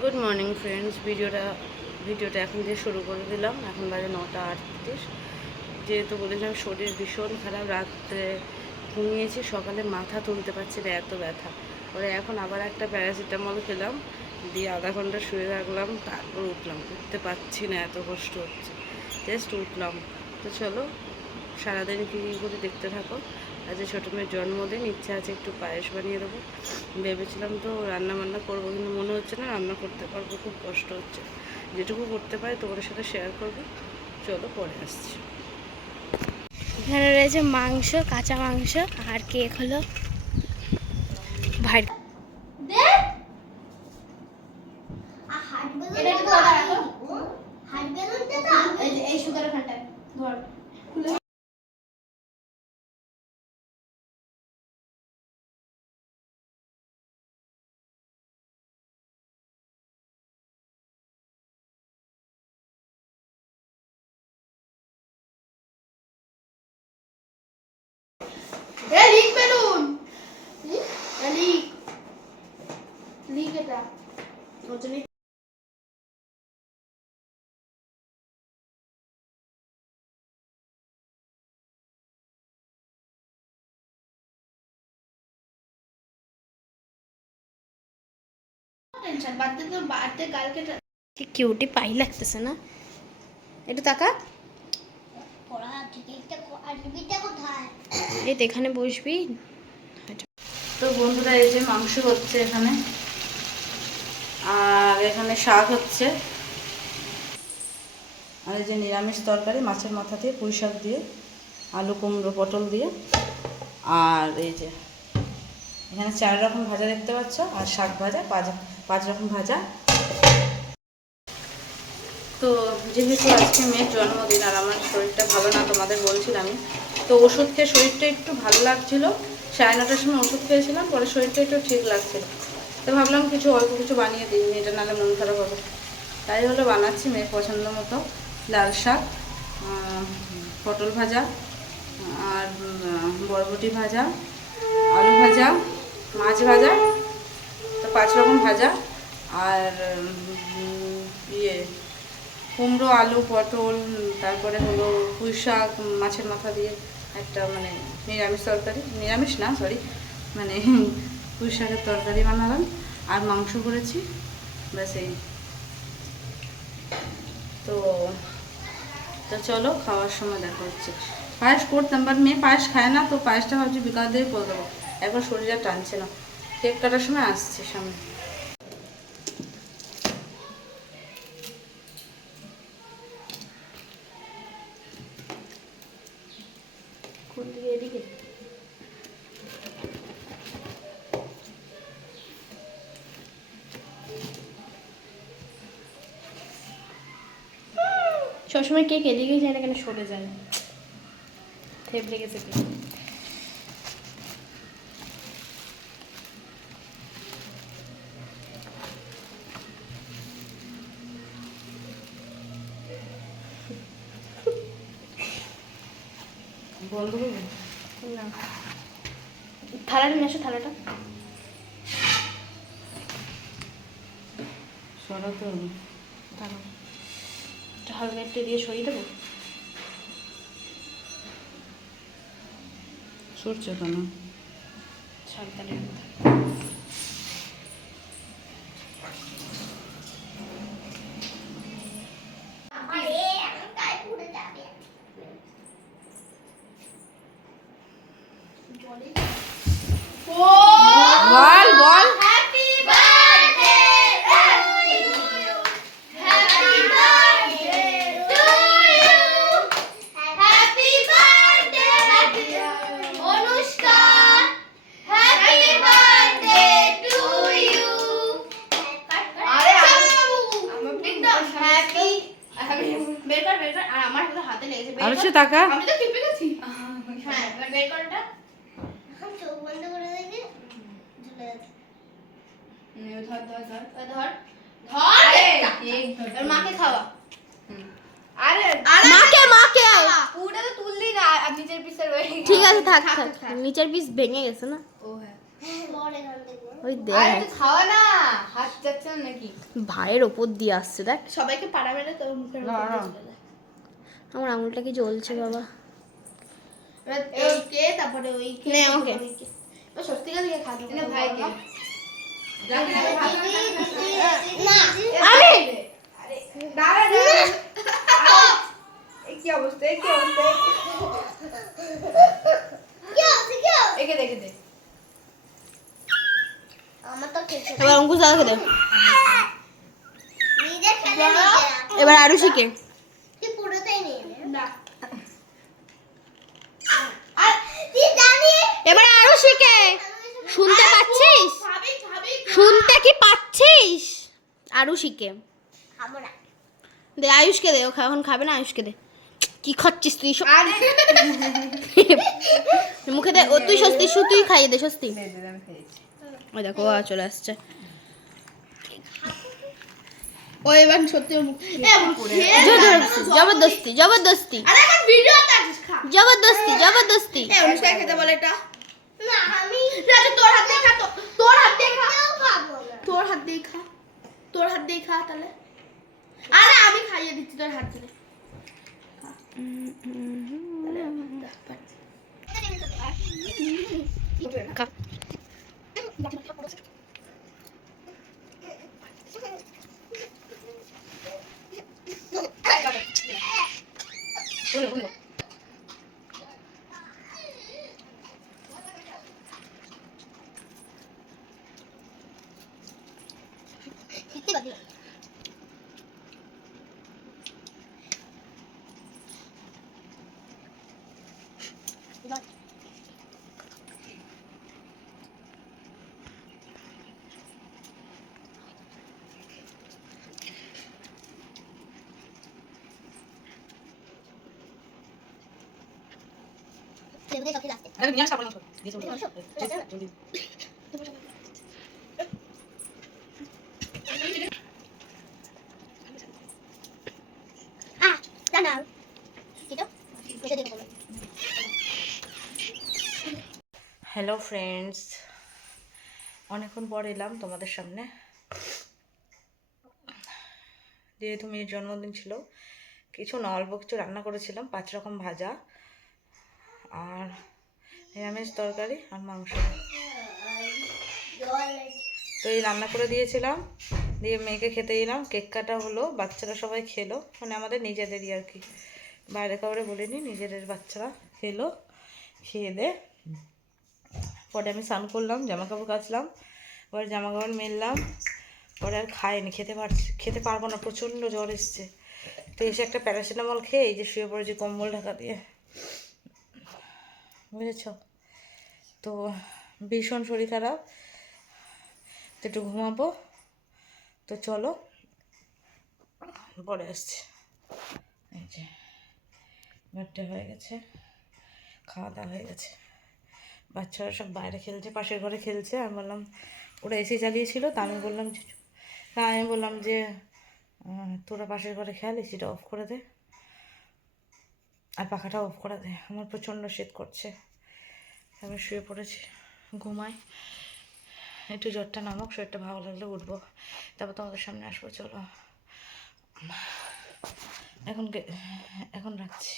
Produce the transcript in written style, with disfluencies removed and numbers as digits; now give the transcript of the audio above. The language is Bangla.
Good morning friends. ভিডিওটা এখন দিয়ে শুরু করে দিলাম। এখন বাজে 9:38। যেহেতু বলেছিলাম শরীর ভীষণ খারাপ, রাত্রে ঘুমিয়েছি, সকালে মাথা তুলতে পারছি না, এত ব্যথা। পরে এখন আবার একটা প্যারাসিটামল খেলাম, দিয়ে আধা ঘন্টা শুয়ে রাখলাম, তারপর উঠলাম। উঠতে পারছি না, এত কষ্ট হচ্ছে, জাস্ট উঠলাম। তো চলো সারাদিন কী কী করে দেখতে থাকো। আজ ছোটো মেয়ের জন্মদিন, ইচ্ছা আছে একটু পায়েস বানিয়ে দেবো। ভেবেছিলাম তো রান্না বান্না করবো, কিন্তু মনে হচ্ছে না রান্না করতে পারবো, খুব কষ্ট হচ্ছে। যেটুকু করতে পারি তোমাদের সাথে শেয়ার করবো। চলো পরে আসছি। এখানে রয়েছে মাংস, কাঁচা মাংস, আর কেক হলো ভাই। এই সুগার খানটা ধর। লিক বেলুন, লিক লিক এটা টেনশন বাদ দে। তো বাড়তে কালকে কি কিউটি পাই লাগতেছে না? একটু তাকা। এই তো এখানে বসবি। তো বন্ধুরা, এই যে মাংস হচ্ছে এখানে, আর এখানে শাক হচ্ছে, আর এই যে নিরামিষ তরকারি, মাছের মাথা দিয়ে, পুঁই শাক দিয়ে, আলু কুমড়ো পটল দিয়ে, আর এই যে এখানে 4 রকম ভাজা দেখতে পাচ্ছ, আর শাক ভাজা, 5 রকম ভাজা। তো যেহেতু আজকে মেয়ের জন্মদিন আর আমার শরীরটা ভালো না, তোমাদের বলছিলামই, তো ওষুধ খেয়ে শরীরটা একটু ভালো লাগছিলো। 9:30টার সময় ওষুধ খেয়েছিলাম, পরে শরীরটা একটু ঠিক লাগছিলো। তো ভাবলাম অল্প কিছু বানিয়ে দিই, মেয়েটা নাহলে মন খারাপ হবে। তাই হলো বানাচ্ছি মেয়ের পছন্দ মতো। লাল শাক, পটল ভাজা, আর বরবটি ভাজা, আলু ভাজা, মাছ ভাজা, তো 5 রকম ভাজা, আর কুমড়ো, আলু, পটল, তারপরে হলো পুঁই শাক, মাছের মাথা দিয়ে একটা মানে নিরামিষ তরকারি, নিরামিষ না সরি, মানে পুঁই শাকের তরকারি বানালাম, আর মাংস করেছি, ব্যাস এই। তো তো চলো খাওয়ার সময় দেখা হচ্ছে। পায়েস করতাম, বাট মেয়ে পায়েস খায় না, তো পায়েসটা ভাবছি বিকাল দিয়ে করে দেবো, এখন শরীরটা টানছে না। কেক কাটার সময় আসছে সামনে। এদিকে সবসময় কেক এদিকে যায় না কেন, সরে যায়, থেবড়ে গেছে কেক। বন্ধ করবো না, থালাটা নিয়ে আসো, থালাটা সরাতে হবে। দাঁড়াও, হালকা একটু দিয়ে সরিয়ে দেবো। সরছে তো না, সাবধানে। বল বল। আরো টাকা আমি তো টিপে গেছি। হ্যাঁ, এবার বের কর এটা। এখন চোখ বন্ধ করে দেখি ঝুলে যাচ্ছে। ধর ধর ধর ধর ধর কেক ধর, এর মাকে খাওয়া। আরে মাকে পুরো তো তুললি না, আর নিচের পিসে রয়ে গেছে। ঠিক আছে, থাক থাক, নিচের পিস ভেঙে গেছে না। ও হ্যাঁ, ওই দেখ, আরে খাওয়া না, হাত যাচ্ছে না নাকি ভাইয়ের ওপর দিয়ে আসছে দেখ। সবাইকে পাড়া মেরে তোর মুখের উপর দিয়ে চলে যায়। আমার আঙুলটা কি জ্বলছে বাবা। এবার এই কে তারপরে ওই কে নে আমাকে। ও সত্যিকার দিকে খাবে না ভাইকে না আরে আরে দাঁড়া দাঁড়া এই কি অবস্থা এই কি অবস্থা একে দেখে দে আমার তো খেতে এবার অঙ্কুশ দাদাকে দে। নিজে খেলে নিজে এবার আরুষিকে। তুই পুরোটাই নিয়ে নে না আর তুই জানি এবার আরুষিকে। শুনতে পাচ্ছিস? ভাবি ভাবি শুনতে কি পাচ্ছিস? আরুষিকে খাবো না দে। আয়ুষকে দে, ও এখন খাবে না। আয়ুষকে দে। কি খাচ্ছিস তুই? আরে মুখে দে। ও তুই স্বস্তি, তুই খাইয়ে দে স্বস্তি। দে দে আমি খেয়েছি ওই দেখো ও চলে আসছে। ও এবার সত্যি মুখ জবরদস্তি জবরদস্তি আরে আমার ভিডিও তাকিস খা জবরদস্তি জবরদস্তি। এ অনুষ্কা খেতে বলে এটা না আমি রাজু তোর হাত দিয়ে খা তো তোর হাত দিয়ে খা কেউ খাবো না তোর হাত দিয়ে খা তোর হাত দিয়ে খা তাহলে আরে আমি খাইয়ে দিচ্ছি তোর হাত দিয়ে খা। খেতে পারি লেবু দিয়ে সব কিছু আসতে জানা কি তো বসে দেখো হ্যালো ফ্রেন্ডস, অনেকক্ষণ পর এলাম তোমাদের সামনে। যেহেতু মেয়ের জন্মদিন ছিল, কিছু না অল্প কিছু রান্না করেছিলাম, 5 রকম ভাজা আর নিরামিষ তরকারি আর মাংস। তো এই রান্না করে দিয়েছিলাম, দিয়ে মেয়েকে খেতে দিলাম। কেক কাটা হলো, বাচ্চারা সবাই খেলো, মানে আমাদের নিজেদেরই আর কি, বাইরে কাউরে বলিনি, নিজেদের বাচ্চারা খেলো। খেয়ে দে পরে আমি স্নান করলাম, জামা কাপড় কাচলাম, পরে জামা কাপড় মেললাম, পরে আর খাইনি, খেতে পারবো না, প্রচণ্ড জ্বর এসছে। তো এসে একটা প্যারাসিটামল খেয়ে এই যে শুয়ে পড়েছি কম্বল ঢাকা দিয়ে, বুঝেছ? তো ভীষণ শরীর খারাপ, তো একটু ঘুমাবো। তো চলো পরে আসছি। এই যে বার্থডে হয়ে গেছে, খাওয়া দাওয়া হয়ে গেছে, বাচ্চারা সব বাইরে খেলছে, পাশের ঘরে খেলছে। আমি বললাম, ওরা এসি চালিয়েছিল, তা আমি বললাম যে তোরা পাশের ঘরে খেল, এসিটা অফ করে দে আর পাখাটা অফ করে দে, আমার প্রচণ্ড শীত করছে। আমি শুয়ে পড়েছি, ঘুমাই, একটু জ্বরটা নামক, শরীরটা ভালো লাগলে উঠবো, তারপর তোমাদের সামনে আসবো। চলো এখন রাখছি।